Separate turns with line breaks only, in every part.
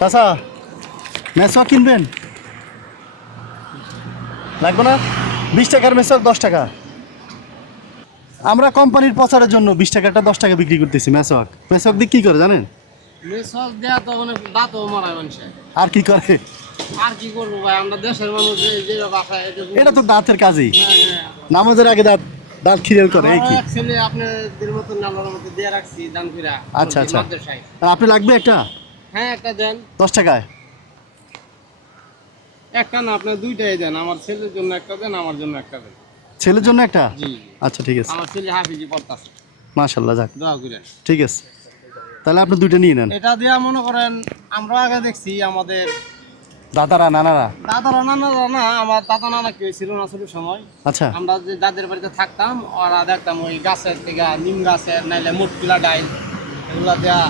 চাচা মেসওয়াক কিনবেন? লাগবে না? বিশ টাকার মেসওয়াক দশ টাকা। আমরা কোম্পানির প্রচারের জন্য বিশ টাকাটা দশ টাকা বিক্রি করতেছি মেসওয়াক মেসওয়াক দিয়ে কী করে জানেন?
মানে
আর কি করে?
আর কি করব ভাই? আমরা দেশের মানুষ যে- যে বাসায় এটা
তো দাঁতের কাজেই।
হ্যাঁ, হ্যাঁ।
নামাজের আগে দাঁত দাঁত খিরেল করে এই কি?
আমার এক ছেলে আপনাদের মতন আল্লাহর মতো দিয়ে রাখছি দান কইরা।
আচ্ছা, আচ্ছা। আপনি লাগবে একটা?
হ্যাঁ একটা দেন।
দশ টাকায়?
একটা না আপনি দুইটাই দেন। আমার ছেলের জন্য একটা দেন আমার জন্য একটা দেন।
ছেলের জন্য একটা। আচ্ছা ঠিক আছে।
আমার ছেলে হাফিজি পড়তাছে।
মাশাল্লাহ যাক।
দোয়া করেন।
ঠিক আছে। তাহলে আপনি দুইটা নিয়ে নেন।
এটা দিয়া মনে করেন আমরা আগে দেখছি আমাদের
দাদারা নানারা?
দাদারা নানারা না আমার দাদা নানা কেউ ছিল না ছোট সময়।
আচ্ছা।
আমরা যে দাদের বাড়িতে থাকতাম ওরা দেখতাম ওই গাছের থেকে নিম গাছের নাইলে মুটকিলা ডাইল এগুলা দেয়া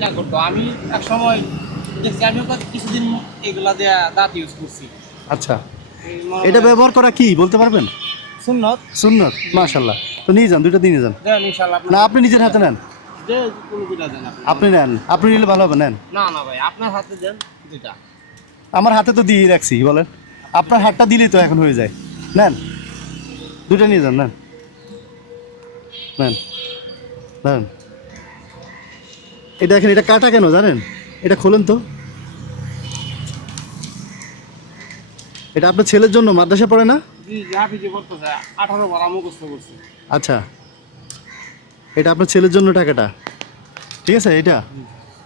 ইয়া করতো। আমি এক সময় দেখছি কত কিছুদিন এগুলা দেয়া দাঁত ইউজ করছি।
আচ্ছা। এটা ব্যবহার করা কি বলতে পারবেন?
সুন্নত।
সুন্নত মাশাল্লাহ তো নিয়ে যান দুইটা নিয়ে যান। না আপনি নিজের হাতে নেন।
আপনি।
নেন আপনি নিলে ভালো হবে নেন।
না না ভাই আপনার হাতে দেন দুইটা।
আমার হাতে তো দিয়ে রাখছি বলেন? আপনার হাতটা দিলেই তো এখন হয়ে যায়। নেন। দুইটা নিয়ে যান নেন। নেন। নেন। এটা এখন এটা কাটা কেন জানেন? এটা খোলেন তো। এটা আপনার ছেলের জন্য মাদ্রাসা পড়ে না? আচ্ছা। এটা আপনার ছেলের জন্য টাকাটা। ঠিক আছে এটা?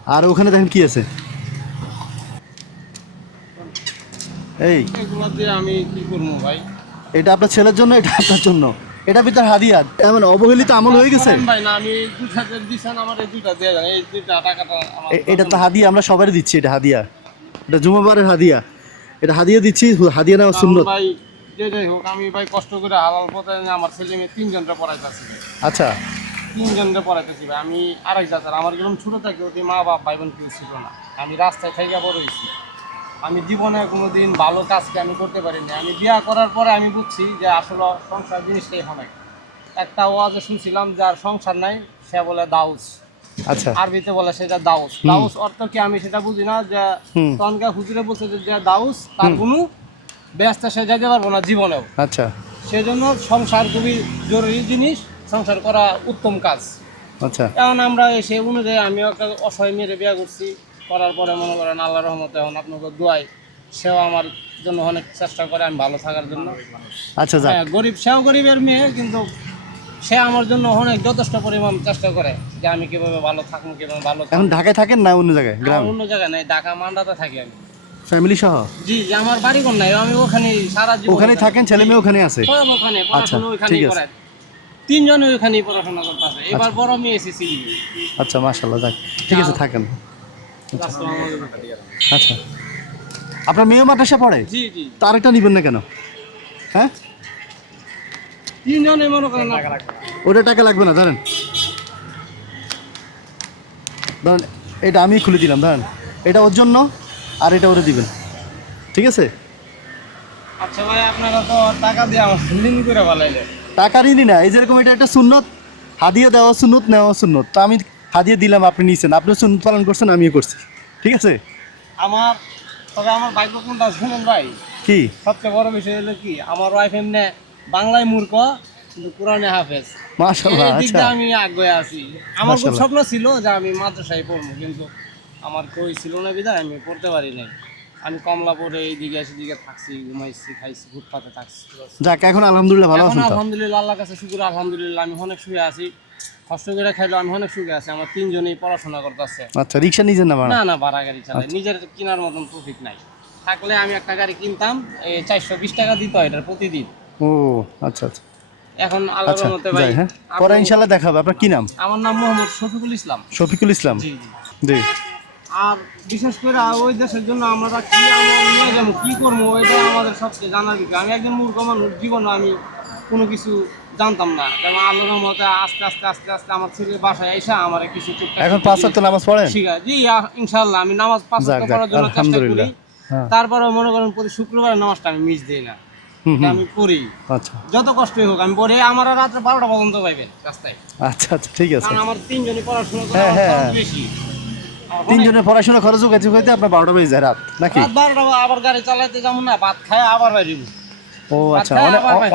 আর ওখানে দেখেন কি আছে? এই।
আমি কি করব ভাই?
এটা আপনার ছেলের জন্য এটা আপনার জন্য। এটা ভিতর হাদিয়া এমন অবহেলিত আমল হয়ে গেছে?
ভাই না আমি যে দিছেন আমার এই দুইটা দিয়ে এই দুইটা টাকাটা
এটা তো হাদিয়া আমরা সবারই দিচ্ছি এটা হাদিয়া। এটা জুমাবারের হাদিয়া। এটা হাদিয়া দিচ্ছি হাদিয়া নেওয়া
কারণ
সুন্নত।
ভাই যেটাই হোক আমি ভাই কষ্ট করে হালাল পথে আমার ছেলে মেয়ে তিনজনটা পড়াইতেছি।
আচ্ছা।
তিনজনকে পড়াইতেছি ভাই আমি আরেক জাতের আমার যেরকম ছোটো থেকে ওটি মা বাপ ভাই বোন কেউ ছিল না। আমি রাস্তায় থেকে বড় হয়েছি। আমি জীবনে কোনোদিন ভালো কাজকে আমি করতে পারিনি। আমি বিয়া করার পরে আমি বুঝছি যে আসলে সংসার জিনিসটাই অনেক একটা ওয়াজে শুনছিলাম যার সংসার নাই সে বলে দাউস।
আচ্ছা।
আরবিতে বলে সেটা দাউস। দাউস অর্থ কি আমি সেটা বুঝি না যে। তনকা হুজুরে বলছে যে দাউস তার কোনো ব্যস্ত সে যেতে পারব না জীবনেও।
আচ্ছা।
সেজন্য সংসার খুবই জরুরি জিনিস সংসার করা উত্তম কাজ।
আচ্ছা।
এখন আমরা সে অনুযায়ী আমিও একটা অসহায় মেয়েরে বিয়ে করছি। করার পরে মনে করেন আল্লাহ রহমতে এখন আপনাকে দোয়াই। সেও আমার জন্য অনেক চেষ্টা করে আমি ভালো থাকার জন্য।
আচ্ছা
হ্যাঁ গরিব সেও গরিবের মেয়ে কিন্তু সে আমার জন্য অনেক যথেষ্ট পরিমাণ চেষ্টা করে যে আমি কীভাবে ভালো থাকব কীভাবে ভালো
এখন ঢাকায় থাকেন না অন্য জায়গায় গ্রাম?
অন্য জায়গায় নাই ঢাকা মান্ডাতে থাকি আমি।
ফ্যামিলি সহ?
জি আমার বাড়ি কোন নাই আমি ওখানে সারা জীবন
ওখানেই থাকেন ছেলে মেয়ে ওখানে আছে?
ওখানে পড়াশোনা ওখানে। করায়। তিনজনে ওখানেই পড়াশোনা করতেছে এবার বড় মেয়ে এসেছি।
আচ্ছা মাশাল্লাহ যাক ঠিক আছে থাকেন। আচ্ছা। আপনার মেয়ে মাদ্রাসা পড়ে?
জি জি।
তো আরেকটা নিবেন না কেন? হ্যাঁ?
তিনজনে মনে করেন
ওটা টাকা লাগবে না ধরেন ধরেন এটা আমি খুলে দিলাম ধরেন এটা ওর জন্য আর এটা ওরে দিবেন। ঠিক আছে?
আচ্ছা ভাই আপনারা তো টাকা দিয়ে আমার করে
টাকা ঋণই না এই যেরকম এটা একটা সুন্নত হাদিয়া দেওয়া সুন্নত নেওয়া সুন্নত। তা আমি হাদিয়া দিলাম আপনি নিয়েছেন আপনি সুন্নত পালন করছেন আমিও করছি। ঠিক আছে?
আমার তবে আমার ভাগ্য কোনটা শুনুন ভাই?
কি?
সবচেয়ে বড় বিষয় হলো কি আমার ওয়াইফ এমনি বাংলায় মূর্খ কিন্তু কোরআনে হাফেজ।
আচ্ছা।
আমি আগে আছি। আমার খুব স্বপ্ন ছিল যে আমি মাদ্রাসায় পড়ব কিন্তু আমার কই ছিল না বিদায় আমি পড়তে পারি নাই। আমি কমলাপুরে এই দিকে দিকে থাকছি ঘুমাইছি খাইছি ফুটপাতে থাকছি।
যাক এখন আলহামদুলিল্লাহ ভালো আছেন
আলহামদুলিল্লাহ আল্লাহর কাছে শুকুর আলহামদুলিল্লাহ আমি অনেক সুখে আছি। কষ্ট করে খাইলেও আমি অনেক সুখে আছি। আমার তিনজনেই পড়াশোনা করতেছে।
আচ্ছা রিক্সা নিজের না ভাড়া?
না না ভাড়া গাড়ি চালাই।
আচ্ছা।
নিজের কেনার মতন প্রফিট নাই। থাকলে আমি একটা গাড়ি কিনতাম এই চারশো বিশ টাকা দিত এটার প্রতিদিন।
ও আচ্ছা আচ্ছা।
এখন আল্লাহর
আচ্ছা
মতে ভাই
হ্যাঁ। পরে ইনশাল্লাহ দেখা হবে আপনার কি নাম?
আমার নাম মোহাম্মদ শফিকুল ইসলাম।
শফিকুল ইসলাম?
জি জি।
জি।
আর বিশেষ করে ওই দেশের জন্য আমরা কি নিয়ে যাব কি করব ওইটা আমাদের সবচেয়ে জানার বিষয়। আমি একজন মূর্খ মানুষ জীবনে আমি কোনো কিছু জানতাম না। যেমন আল্লাহর মতে আস্তে আস্তে আস্তে আস্তে আমার ছেলের বাসায় এসে আমার কিছু
এখন পাঁচ। ওয়াক্ত নামাজ পড়েন?
ঠিক আছে জি ইনশাল্লাহ আমি নামাজ পাঁচ
যাক,
ওয়াক্ত পড়ার জন্য চেষ্টা করি।
হ্যাঁ।
তারপরে মনে করেন প্রতি শুক্রবার নামাজটা আমি মিস দিই না। এটা আমি পড়ি
আচ্ছা।
যত কষ্টই হোক আমি পড়ি আমার রাত্রে বারোটা পর্যন্ত পাইবেন রাস্তায়।
আচ্ছা আচ্ছা ঠিক আছে।
আমার তিনজনই পড়াশোনা করে
হ্যাঁ, হ্যাঁ।
বেশি।
তিনজনের পড়াশোনা খরচ উঠাইতে উঠাইতে আপনার বারোটা বেজে যায় রাত নাকি?
রাত বারোটা আবার গাড়ি চালাইতে যাব না ভাত খায় আবার বাইরে
ও আচ্ছা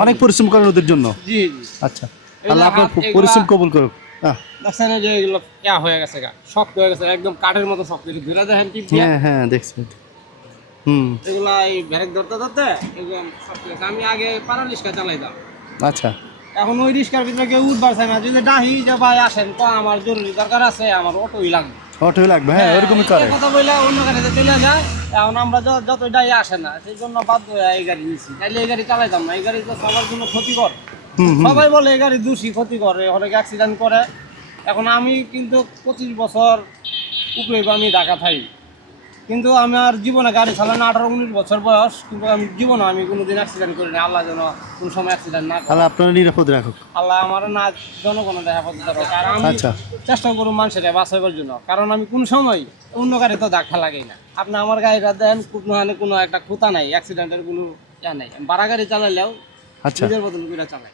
অনেক পরিশ্রম করেন ওদের জন্য?
জি
আচ্ছা আল্লাহ আপনার পরিশ্রম কবুল করুক।
দেখছেন যে এগুলো হয়ে গেছে গা শক্ত হয়ে গেছে একদম কাঠের মতো শক্ত। এটা ধরে দেখেন টিপ দিয়ে।
হ্যাঁ হ্যাঁ দেখছি। হুম।
এগুলা এই ভেরেক ধরতে ধরতে শক্ত গেছে। আমি আগে পারা রিক্সা চালাইতাম
আচ্ছা।
এখন ওই রিক্সার ভিতরে কেউ উঠবার চায় না। যদি ডাহি যে ভাই আসেন তো আমার জরুরি দরকার আছে আমার অটোই লাগবে।
অটোই লাগবে হ্যাঁ ওরকমই করে।
কথা বললে অন্য গাড়িতে চলে যায় এখন আমরা যত যত ডাই আসে না সেই জন্য বাধ্য হয়ে এই গাড়ি নিছি। তাইলে এই গাড়ি চালাইতাম না। এই গাড়ি তো সবার জন্য ক্ষতিকর। সবাই বলে এই গাড়ি দূষী ক্ষতি করে অনেক অ্যাক্সিডেন্ট করে। এখন আমি কিন্তু পঁচিশ বছর উপরে আমি ঢাকা থাকি। কিন্তু আমার জীবনে গাড়ি চালানো আঠারো উনিশ বছর বয়স কিন্তু আমি জীবনে আমি কোনোদিন অ্যাক্সিডেন্ট করি না আল্লাহ যেন কোনো সময় অ্যাক্সিডেন্ট না
আল্লাহ আপনারা নিরাপদ রাখুক।
আল্লাহ আমার না জনগণের দেখা করতে পারো কারণ আমি
আচ্ছা।
চেষ্টা করব মানুষের বাঁচাবার জন্য। কারণ আমি কোন সময় অন্য গাড়ি তো দেখা লাগেই না। আপনি আমার গাড়িটা দেন কোনো কোনো একটা খুঁতা নাই অ্যাক্সিডেন্টের কোনো ইয়া নাই। বাড়া গাড়ি চালালেও
আচ্ছা।
নিজের বদল করে চালাই।